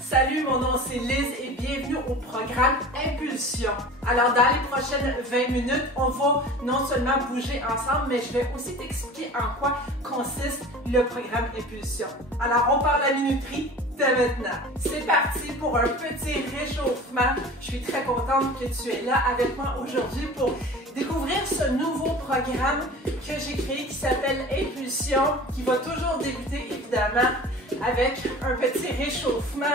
Salut, mon nom c'est Liz et bienvenue au programme Impulsion. Alors dans les prochaines 20 minutes, on va non seulement bouger ensemble, mais je vais aussi t'expliquer en quoi consiste le programme Impulsion. Alors on parle de la minuterie dès maintenant. C'est parti pour un petit réchauffement. Je suis très contente que tu es là avec moi aujourd'hui pour découvrir ce nouveau programme que j'ai créé qui s'appelle Impulsion, qui va toujours débuter évidemment avec un petit réchauffement,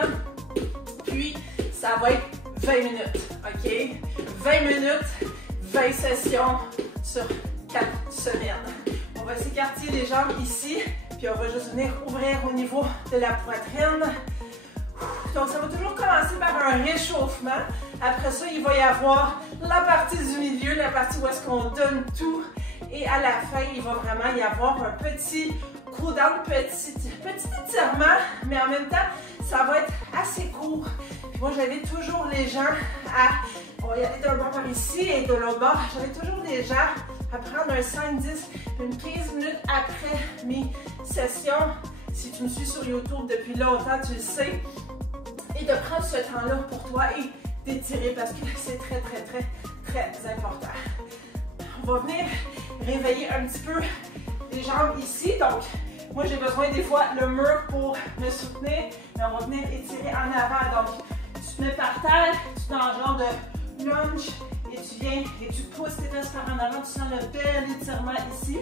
puis ça va être 20 minutes, ok? 20 minutes, 20 sessions sur 4 semaines. On va s'écarter les jambes ici, puis on va juste venir ouvrir au niveau de la poitrine. Donc ça va toujours commencer par un réchauffement. Après ça, il va y avoir la partie du milieu, la partie où est-ce qu'on donne tout. Et à la fin, il va vraiment y avoir un petit cool-down, petit étirement, mais en même temps, ça va être assez court. Puis moi, j'invite toujours les gens à, on va y aller d'un bord par ici et de l'autre bord, j'invite toujours les gens à prendre un 5, 10, une 15 minutes après mes sessions. Si tu me suis sur YouTube depuis longtemps, tu le sais. Et de prendre ce temps-là pour toi et d'étirer parce que c'est très important. On va venir réveiller un petit peu les jambes ici. Donc, moi, j'ai besoin des fois le mur pour me soutenir. Mais on va venir étirer en avant. Donc, tu te mets par terre, tu es dans le genre de lunge et tu viens et tu pousses tes fesses par en avant. Tu sens le bel étirement ici.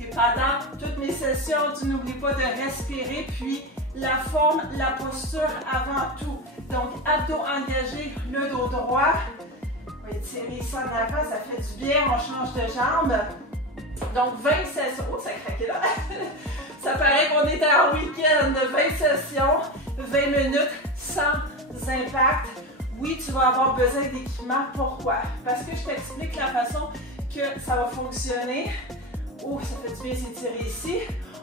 Et pendant toutes mes sessions, tu n'oublies pas de respirer. Puis, la forme, la posture avant tout. Donc, abdos engagés, le dos droit. On va étirer ça en avant, ça fait du bien. On change de jambe. Donc, 20 sessions. Oh, ça a craqué là! Ça paraît qu'on était en week-end. 20 sessions, 20 minutes sans impact. Oui, tu vas avoir besoin d'équipement. Pourquoi? Parce que je t'explique la façon que ça va fonctionner. Oh, ça fait du bien s'étirer ici.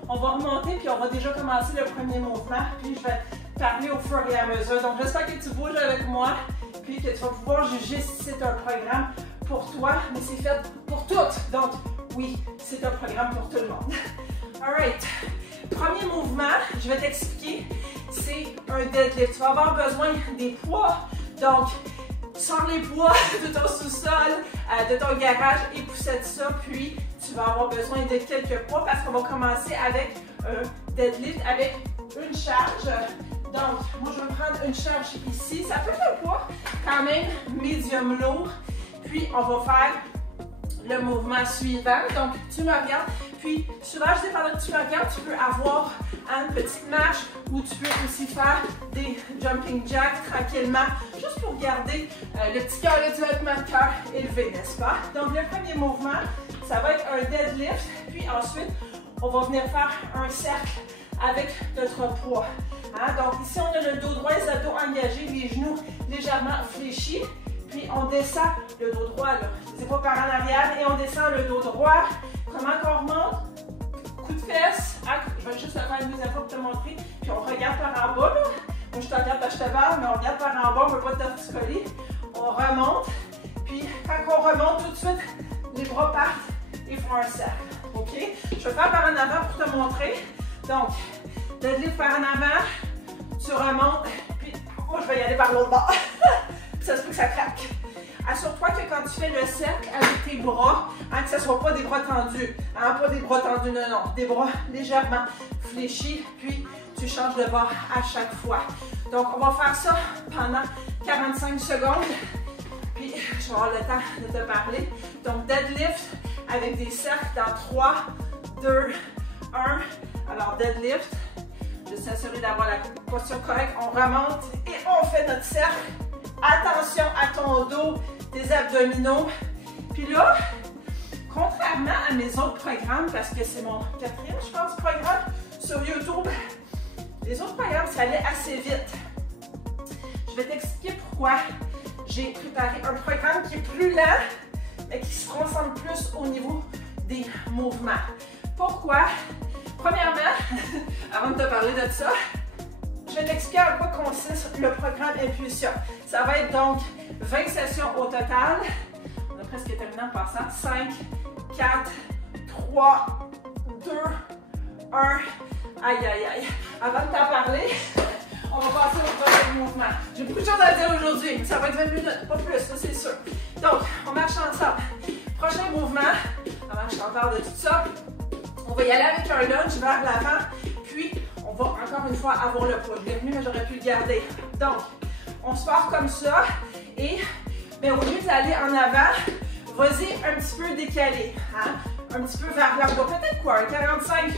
On va remonter, puis on va déjà commencer le premier mouvement. Puis je vais parler au fur et à mesure. Donc, j'espère que tu bouges avec moi, puis que tu vas pouvoir juger si c'est un programme pour toi, mais c'est fait pour toutes. Donc, oui, c'est un programme pour tout le monde. Alright. Premier mouvement, je vais t'expliquer, c'est un deadlift. Tu vas avoir besoin des poids. Donc, sors les poids de ton sous-sol, de ton garage et poussette ça, puis tu vas avoir besoin de quelques poids parce qu'on va commencer avec un deadlift avec une charge. Donc, moi, je vais prendre une charge ici. Ça peut être un poids quand même medium lourd. Puis, on va faire le mouvement suivant. Donc, tu me regardes. Puis, souvent, je dis pendant que tu me regardes, tu peux avoir une petite marche ou tu peux aussi faire des jumping jacks tranquillement, juste pour garder le petit cœur, le battement de cœur élevé, n'est-ce pas? Donc, le premier mouvement, ça va être un deadlift. Puis ensuite, on va venir faire un cercle avec notre poids. Hein? Donc, ici, on a le dos droit, les abdos engagés, les genoux légèrement fléchis. Puis, on descend le dos droit, là, les épaules par en arrière, et on descend le dos droit. Comment qu'on remonte? Coup de fesse. Ah, je vais juste le faire une deuxième fois pour te montrer. Puis, on regarde par en bas, là. Moi, je te regarde parce que je te parle, mais on regarde par en bas, on ne veut pas te coller. On remonte. Puis, quand on remonte, tout de suite, les bras partent et font un cercle. OK? Je vais faire par en avant pour te montrer. Donc, deadlift par en avant, tu remontes, puis moi, je vais y aller par l'autre bord. Ça se peut que ça craque. Assure-toi que quand tu fais le cercle avec tes bras, hein, que ce ne soit pas des bras tendus, hein, pas des bras tendus, non, des bras légèrement fléchis, puis tu changes de bord à chaque fois. Donc, on va faire ça pendant 45 secondes, puis je vais avoir le temps de te parler. Donc, deadlift avec des cercles dans 3, 2, 1. Alors, deadlift, juste s'assurer d'avoir la posture correcte. On remonte et on fait notre cercle. Attention à ton dos, tes abdominaux. Puis là, contrairement à mes autres programmes, parce que c'est mon 4e, je pense, programme sur YouTube, les autres programmes, ça allait assez vite. Je vais t'expliquer pourquoi j'ai préparé un programme qui est plus lent, mais qui se concentre plus au niveau des mouvements. Pourquoi? Premièrement, avant de te parler de ça, je vais t'expliquer à quoi consiste le programme Impulsion. Ça va être donc 20 sessions au total. On a presque terminé en passant. 5, 4, 3, 2, 1. Aïe, aïe, aïe. Avant de t'en parler, on va passer au prochain mouvement. J'ai beaucoup de choses à dire aujourd'hui, mais ça va être 20 minutes, pas plus, ça c'est sûr. Donc, on marche ensemble. Prochain mouvement, avant que je t'en parle de tout ça, on va y aller avec un lunge vers l'avant, puis on va encore une fois avoir le poids. Je l'ai venu, mais j'aurais pu le garder. Donc, on se part comme ça, et mais au lieu d'aller en avant, vas-y un petit peu décalé, hein? Un petit peu vers l'avant. Peut-être quoi, un 45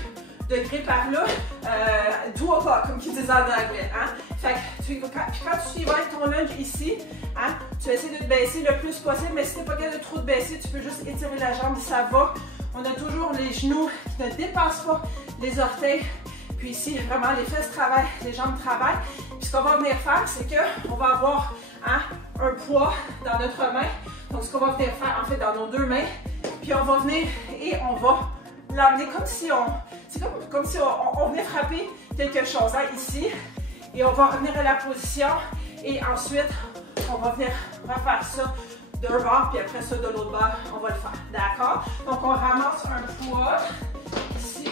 degrés par là, do or pas, comme qu'ils disent en anglais. Hein? Fait que quand tu y vas avec ton lunge ici, hein, tu essaies de te baisser le plus possible, mais si tu n'es pas capable de trop te baisser, tu peux juste étirer la jambe, ça va. On a toujours les genoux qui ne dépassent pas les orteils. Puis ici, vraiment, les fesses travaillent, les jambes travaillent. Puis ce qu'on va venir faire, c'est qu'on va avoir hein, un poids dans notre main. Donc, ce qu'on va venir faire, en fait, dans nos deux mains. Puis on va venir et on va l'amener comme si on... C'est comme si on venait frapper quelque chose, hein, ici. Et on va revenir à la position. Et ensuite, on va venir refaire ça d'un bord, puis après ça, de l'autre bord, on va le faire. D'accord? Donc, on ramasse un poids. Ici,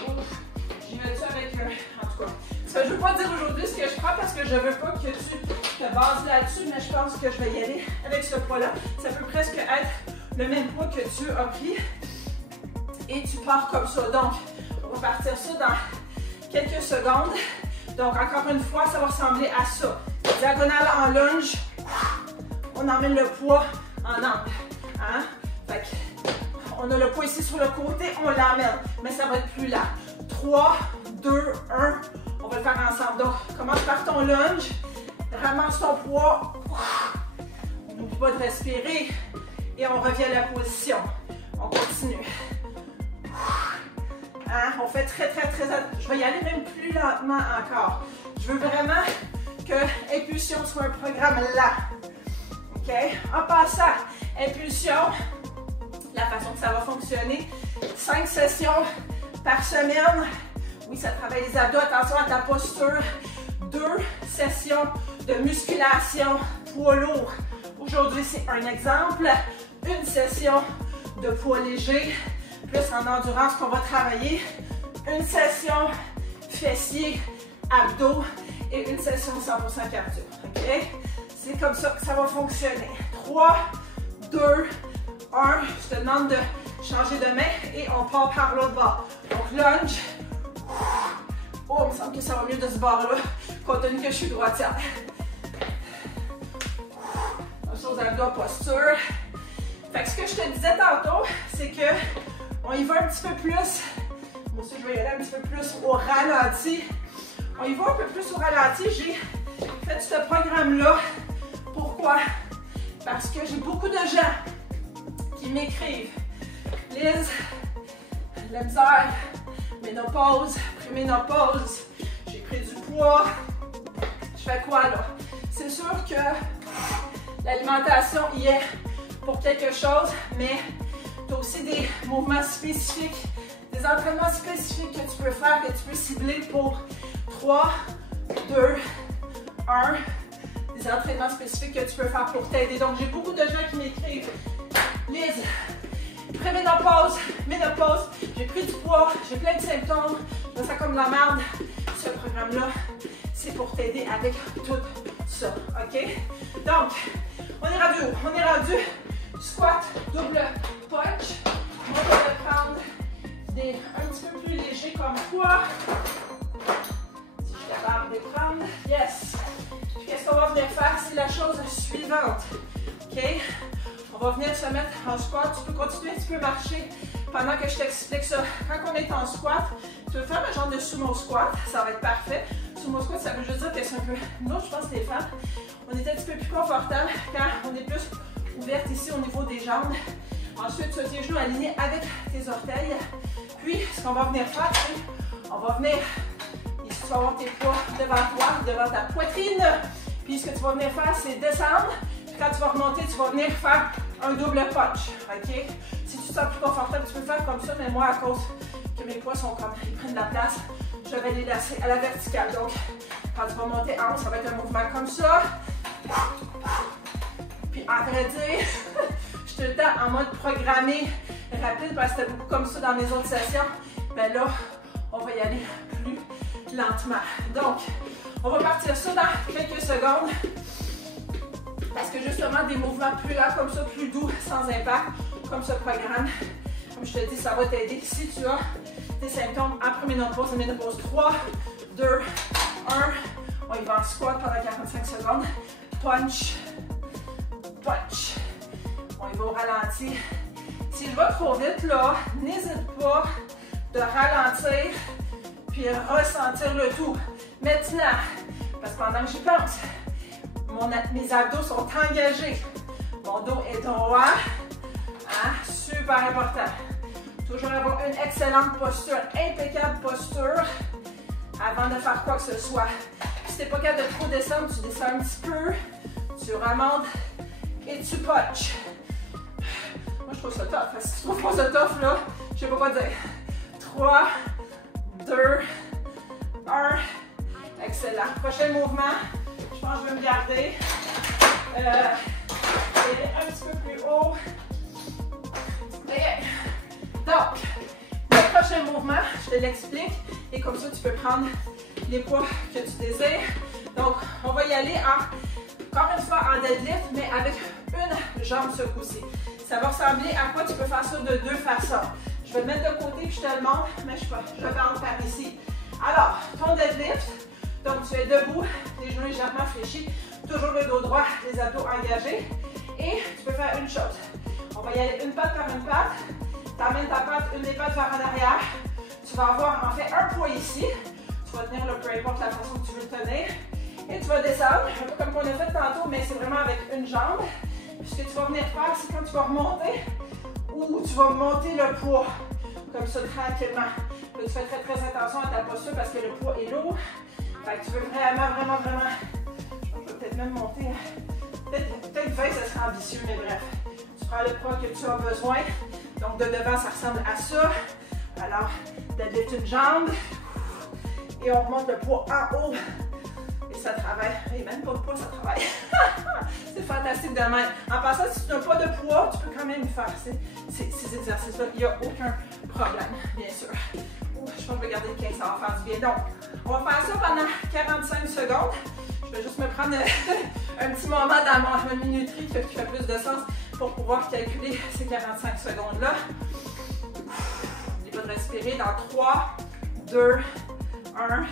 j'y vais-tu avec... en tout cas, ça, je ne veux pas dire aujourd'hui ce que je prends parce que je ne veux pas que tu te bases là-dessus, mais je pense que je vais y aller avec ce poids-là. Ça peut presque être le même poids que tu as pris. Et tu pars comme ça. Donc, on va partir ça dans quelques secondes. Donc, encore une fois, ça va ressembler à ça. Diagonale en lunge. On emmène le poids en angle. Hein? Fait que, on a le poids ici sur le côté, on l'emmène. Mais ça va être plus lent. 3, 2, 1. On va le faire ensemble. Donc, commence par ton lunge. Ramasse ton poids. On n'oublie pas de respirer. Et on revient à la position. On continue. Hein? On fait très. Je vais y aller même plus lentement encore. Je veux vraiment que impulsion soit un programme lent. OK? En passant, impulsion, la façon que ça va fonctionner, 5 sessions par semaine. Oui, ça travaille les abdos. Attention à ta posture. 2 sessions de musculation, poids lourd. Aujourd'hui, c'est un exemple. Une session de poids léger, plus en endurance qu'on va travailler. Une session fessiers, abdos et une session 100% cardio. OK? C'est comme ça que ça va fonctionner. 3, 2, 1. Je te demande de changer de main et on part par l'autre bord. Donc, lunge. Oh, il me semble que ça va mieux de ce bord-là, compte tenu que je suis droitière. Attention aux abdos, posture. Fait que ce que je te disais tantôt, c'est que on y va un petit peu plus. Moi aussi, je vais y aller un petit peu plus au ralenti. On y va un peu plus au ralenti. J'ai fait ce programme-là. Pourquoi? Parce que j'ai beaucoup de gens qui m'écrivent. Liz, la misère, ménopause, préménopause, j'ai pris du poids. Je fais quoi là? C'est sûr que l'alimentation y est pour quelque chose, mais tu as aussi des mouvements spécifiques, des entraînements spécifiques que tu peux faire, que tu peux cibler pour 3, 2, 1. Des entraînements spécifiques que tu peux faire pour t'aider. Donc, j'ai beaucoup de gens qui m'écrivent. Liz, préménopause, ménopause, j'ai pris du poids, j'ai plein de symptômes, je me sens comme de la merde. Ce programme-là, c'est pour t'aider avec tout ça, OK? Donc, on est rendu où? On est rendu squat, double punch. Moi, je vais prendre des un petit peu plus légers comme quoi. Si je suis capable de les prendre. Yes! Puis qu'est-ce qu'on va venir faire? C'est la chose suivante. OK? On va venir se mettre en squat. Tu peux continuer, tu peux marcher pendant que je t'explique ça. Quand on est en squat, tu veux faire un genre de sumo squat, ça va être parfait. Sumo squat, ça veut juste dire que c'est un peu... Nous, je pense que les femmes, on est un petit peu plus confortable quand on est plus ouverte ici au niveau des jambes. Ensuite, tu as tes genoux alignés avec tes orteils. Puis, ce qu'on va venir faire, c'est on va venir, ici, tu vas avoir tes poids devant toi, devant ta poitrine. Puis, ce que tu vas venir faire, c'est descendre. Puis, quand tu vas remonter, tu vas venir faire un double punch. OK? Si tu te sens plus confortable, tu peux faire comme ça, mais moi, à cause que mes poids sont comme, ils prennent de la place, je vais les laisser à la verticale. Donc, quand tu vas monter en haut, ça va être un mouvement comme ça. Puis, à vrai dire, je suis tout le temps en mode programmé rapide parce que c'était beaucoup comme ça dans mes autres sessions. Mais là, on va y aller plus lentement. Donc, on va partir ça dans quelques secondes. Parce que justement, des mouvements plus lents comme ça, plus doux, sans impact, comme ce programme, comme je te dis, ça va t'aider si tu as des symptômes après ménopause. Ménopause 3, 2, 1. On y va en squat pendant 45 secondes. Punch, punch. On y va au ralenti. Si je vais trop vite, là, n'hésite pas de ralentir puis ressentir le tout. Maintenant, parce que pendant que j'y pense, mes abdos sont engagés. Mon dos est droit. Hein? Super important. Toujours avoir une excellente posture, impeccable posture avant de faire quoi que ce soit. Si tu n'es pas capable de trop descendre, tu descends un petit peu, tu remontes et tu punches. Moi, je trouve ça tough. Parce que si tu trouves pas ça tough, là, je sais pas quoi dire. 3, 2, 1. Excellent. Prochain mouvement. Je pense que je vais me garder. Et un petit peu plus haut. Donc, le prochain mouvement, je te l'explique. Et comme ça, tu peux prendre les poids que tu désires. Donc, on va y aller encore une fois en deadlift, mais avec une jambe ce coup-ci. Ça va ressembler à quoi? Tu peux faire ça de deux façons. Je vais le mettre de côté et je te le montre, mais je vais parler par ici. Alors, ton deadlift, donc tu es debout, les genoux légèrement fléchis, toujours le dos droit, les abdos engagés. Et tu peux faire une chose. On va y aller une patte par une patte. Tu amènes ta patte, une des pattes vers en arrière. Tu vas avoir en fait un poids ici. Tu vas tenir le peu importe la façon que tu veux le tenir. Et tu vas descendre, un peu comme on a fait tantôt, mais c'est vraiment avec une jambe. Ce que tu vas venir faire, c'est quand tu vas remonter ou tu vas monter le poids. Comme ça, tranquillement. Là, tu fais très très attention à ta posture parce que le poids est lourd. Fait que tu veux vraiment. Je peux peut-être même monter. Peut-être 20, ça serait ambitieux, mais bref. Tu prends le poids que tu as besoin. Donc de devant, ça ressemble à ça. Alors, deadlift une jambe. Et on remonte le poids en haut. Et ça travaille. Et même pas de poids, ça travaille. C'est fantastique de même. En passant, si tu n'as pas de poids, tu peux quand même faire ces exercices-là. Il n'y a aucun problème, bien sûr. Je pense que je vais garder le 15, ça va faire du bien. Donc, on va faire ça pendant 45 secondes. Je vais juste me prendre un petit moment dans ma minuterie qui fait plus de sens pour pouvoir calculer ces 45 secondes-là. N'oubliez pas de respirer dans 3, 2, 1.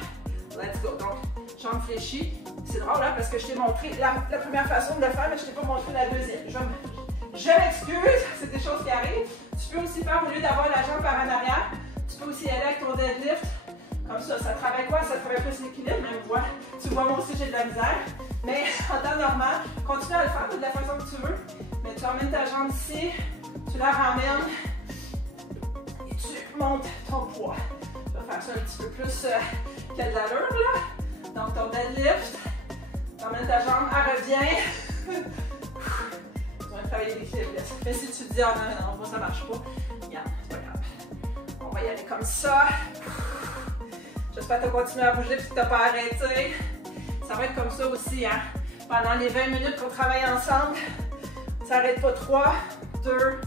Let's go. Donc, jambes fléchies. C'est drôle hein, parce que je t'ai montré la première façon de le faire, mais je ne t'ai pas montré la deuxième. Je m'excuse, c'est des choses qui arrivent. Tu peux aussi faire, au lieu d'avoir la jambe par en arrière, tu peux aussi y aller avec ton deadlift. Comme ça, ça travaille quoi? Ça travaille plus l'équilibre, même moi. Tu vois, moi aussi j'ai de la misère. Mais en temps normal, continue à le faire de la façon que tu veux. Mais tu emmènes ta jambe ici, tu la ramènes et tu montes ton poids. Tu vas faire ça un petit peu plus qu'il y a de l'allure là. Donc ton deadlift, tu emmènes ta jambe, elle revient. Tu vas travailler l'équilibre. Mais si tu te dis, ah non, ça marche pas, regarde, c'est pas grave. On va y aller comme ça. J'espère que tu as continué à bouger et que tu n'as pas arrêté. Ça va être comme ça aussi, hein. Pendant les 20 minutes qu'on travaille ensemble, ça n'arrête pas. 3, 2,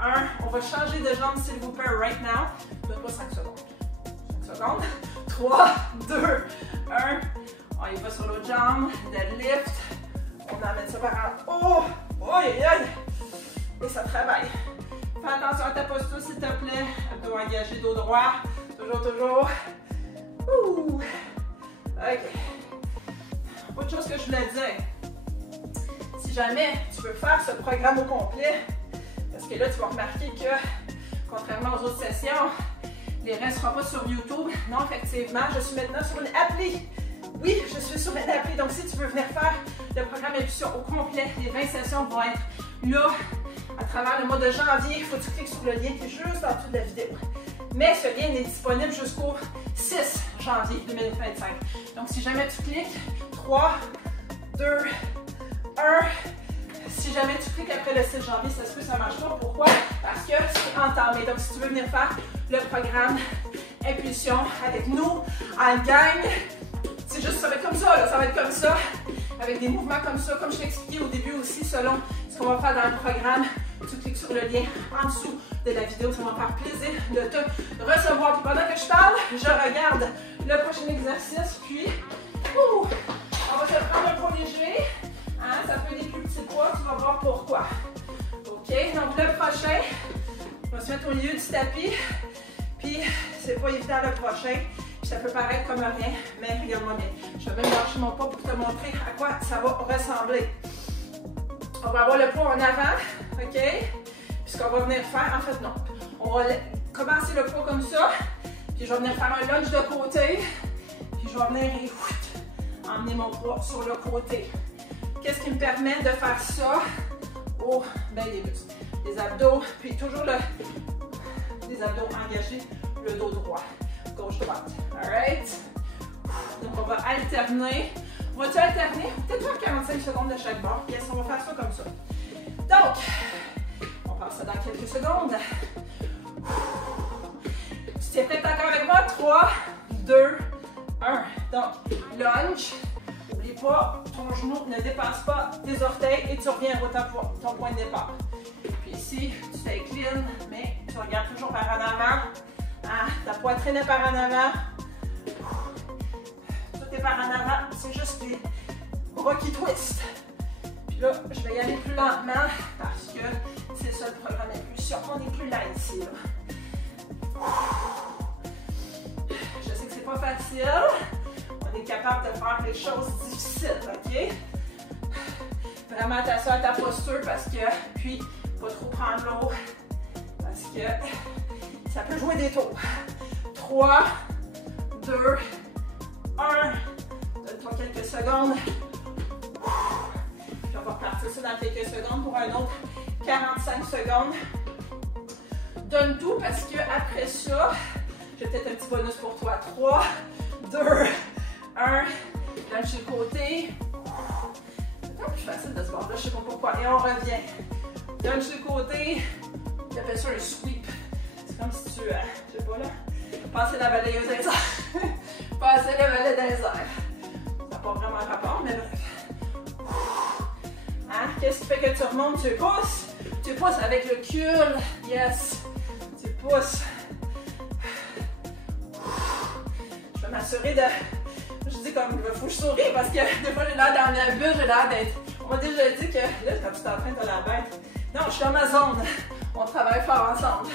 1. On va changer de jambe, s'il vous plaît, right now. Donne-moi 5 secondes. 5 secondes. 3, 2, 1. On y va sur l'autre jambe. Deadlift. On emmène ça par en haut. Et ça travaille. Fais attention à ta posture, s'il te plaît. Abdos engagés, dos droit. Toujours. Ouh. OK. Autre chose que je voulais dire. Si jamais tu veux faire ce programme au complet, parce que là, tu vas remarquer que, contrairement aux autres sessions, les restes ne seront pas sur YouTube. Non, effectivement, je suis maintenant sur une appli. Oui, je suis sur une appli. Donc, si tu veux venir faire le programme Impulsion au complet, les 20 sessions vont être là à travers le mois de janvier. Il faut que tu cliques sur le lien qui est juste en dessous de la vidéo. Mais ce lien n'est disponible jusqu'au 6 janvier 2025. Donc, si jamais tu cliques, 3, 2, 1. Si jamais tu cliques après le 6 janvier, ça se peut que ça ne marche pas. Pourquoi? Parce que c'est entamé. Donc, si tu veux venir faire le programme Impulsion avec nous, en gang, c'est juste, ça va être comme ça, là. Ça va être comme ça, avec des mouvements comme ça, comme je t'ai expliqué au début aussi, selon ce qu'on va faire dans le programme. tu cliques sur le lien en dessous de la vidéo. Ça va me faire plaisir de te recevoir. Puis pendant que je parle, je regarde le prochain exercice. Puis, on va se prendre un poids léger. Hein, ça peut être des plus petits poids. Tu vas voir pourquoi. OK? Donc, le prochain, on va se mettre au milieu du tapis. Puis, c'est pas évident le prochain. Puis, ça peut paraître comme rien, mais regarde-moi bien. Je vais même lâcher mon poids pour te montrer à quoi ça va ressembler. On va avoir le poids en avant, OK? Puis ce qu'on va venir faire, en fait non. On va commencer le poids comme ça, puis je vais venir faire un lunge de côté, puis je vais venir emmener mon poids sur le côté. Qu'est-ce qui me permet de faire ça? Oh, ben les muscles. Les abdos, puis toujours les abdos engagés, le dos droit, gauche-droite. Alright? Donc on va alterner. Va-tu alterner? Peut-être 45 secondes de chaque bord. Yes, on va faire ça comme ça. Donc, on passe ça dans quelques secondes. Tu t'es prête encore avec moi? 3, 2, 1. Donc, lunge. N'oublie pas, ton genou ne dépasse pas tes orteils et tu reviens à ton point de départ. Puis ici, tu t'inclines, mais tu regardes toujours par en avant. Ah, ta poitrine est par en avant. Par en avant, c'est juste des Rocky Twist. Puis là, je vais y aller plus lentement parce que c'est ça le programme d'impulsion. On est plus là ici. Là. Je sais que c'est pas facile. On est capable de faire des choses difficiles, OK? Vraiment attention à ta posture parce que, puis, pas trop prendre l'eau parce que ça peut jouer des tours. 3, 2, 1. Donne-toi quelques secondes. Puis on va repartir ça dans quelques secondes pour un autre 45 secondes. Donne tout parce que après ça, j'ai peut-être un petit bonus pour toi. 3, 2, 1. Donne sur le côté. C'est un peu plus facile de se voir là, je sais pas pourquoi. Et on revient. Donne sur le côté. J'appelle ça un sweep. C'est comme si tu, je sais pas là, passer la balayeuse dans les airs. Passer le balai dans les airs. Ça n'a pas vraiment rapport, mais bref. Hein? Qu'est-ce qui fait que tu remontes? Tu pousses. Tu pousses avec le cul. Yes. Tu pousses. Je vais m'assurer de... Je dis comme, il faut que je souris parce que des fois, j'ai l'air dans la bulle, j'ai l'air d'être... On m'a déjà dit que, là, quand tu t'entraînes, t'as la bête. Non, je suis dans ma zone. On travaille fort ensemble.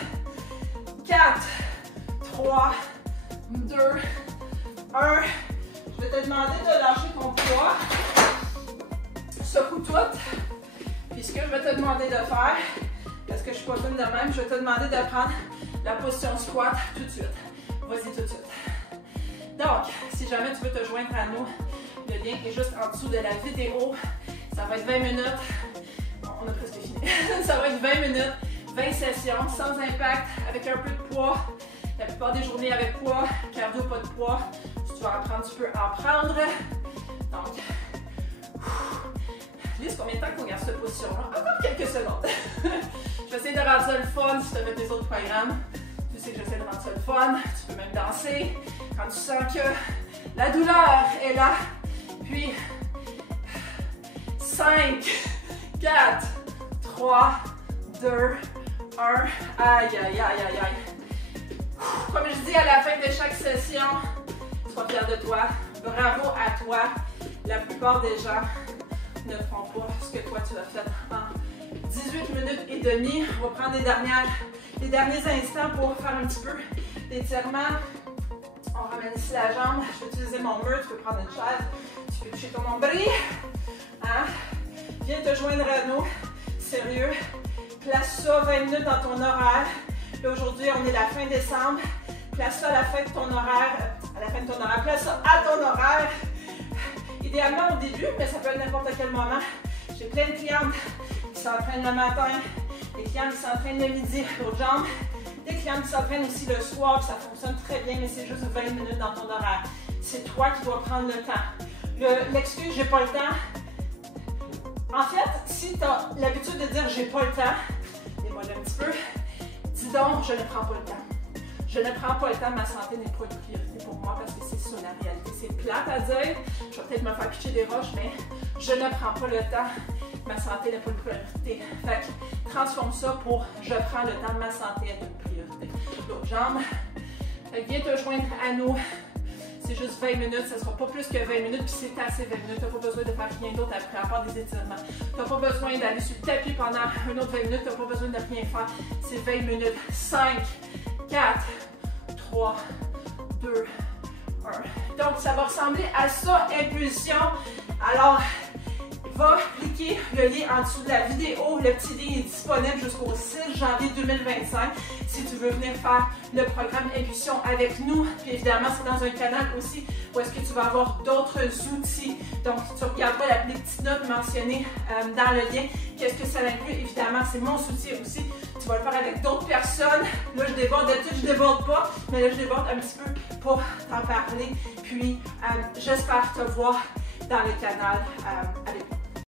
4, 3, 2, 1. Je vais te demander de lâcher ton poids. Secoue tout. Puis ce que je vais te demander de faire, parce que je suis pas bonne de même, je vais te demander de prendre la position squat tout de suite. Vas-y tout de suite. Donc, si jamais tu veux te joindre à nous, le lien est juste en dessous de la vidéo. Ça va être 20 minutes. On a presque fini. Ça va être 20 minutes, 20 sessions, sans impact, avec un peu de poids. La plupart des journées avec poids, cardio pas de poids. Si tu veux en prendre, tu peux en prendre. Donc, Lise, combien de temps qu'on garde cette position-là? Encore quelques secondes. Je vais essayer de rendre ça le fun si tu as fait tes autres programmes. Tu sais que j'essaie de rendre ça le fun. Tu peux même danser. Quand tu sens que la douleur est là. Puis, 5, 4, 3, 2, 1. Aïe, aïe, aïe, aïe, aïe. Comme je dis à la fin de chaque session, sois fier de toi. Bravo à toi. La plupart des gens ne feront pas ce que toi tu as fait en 18 minutes et demie. On va prendre les derniers instants pour faire un petit peu d'étirement. On ramène ici la jambe. Je vais utiliser mon mur. Tu peux prendre une chaise. Tu peux toucher ton nombril. Hein? Viens te joindre à nous. Sérieux. Place ça 20 minutes dans ton horaire. Là, aujourd'hui, on est la fin décembre. Place ça à la fin de ton horaire. Place ça à ton horaire. Idéalement au début, mais ça peut être n'importe quel moment. J'ai plein de clientes qui s'entraînent le matin, des clientes qui s'entraînent le midi, l'autre jambe, des clientes qui s'entraînent aussi le soir, puis ça fonctionne très bien, mais c'est juste 20 minutes dans ton horaire. C'est toi qui dois prendre le temps. L'excuse, j'ai pas le temps. En fait, si tu as l'habitude de dire j'ai pas le temps, dis-moi un petit peu, dis donc je ne prends pas le temps. Je ne prends pas le temps, ma santé n'est pas une priorité pour moi parce que c'est ça la réalité. C'est plate à dire, je vais peut-être me faire pitcher des roches, mais je ne prends pas le temps. ma santé n'est pas une priorité. Fait que transforme ça pour je prends le temps de ma santé est une priorité. L'autre jambe. Fait que viens te joindre à nous. C'est juste 20 minutes, ça ne sera pas plus que 20 minutes, puis c'est assez 20 minutes. Tu n'as pas besoin de faire rien d'autre après, à part des étirements. Tu n'as pas besoin d'aller sur le tapis pendant un autre 20 minutes, tu n'as pas besoin de rien faire. C'est 20 minutes. 5, 4, 3, 2, 1. Donc, ça va ressembler à ça, impulsion. Alors, va cliquer le lien en dessous de la vidéo. Le petit lien est disponible jusqu'au 6 janvier 2025 si tu veux venir faire le programme Impulsion avec nous. Puis évidemment, c'est dans un canal aussi où est-ce que tu vas avoir d'autres outils. Donc, tu regarderas les petites notes mentionnées dans le lien. Qu'est-ce que ça inclut? Évidemment, c'est mon soutien aussi. Tu vas le faire avec d'autres personnes. Là, je déborde. D'habitude, je déborde pas, mais là, je déborde un petit peu pour t'en parler. Puis, j'espère te voir dans le canal avec nous.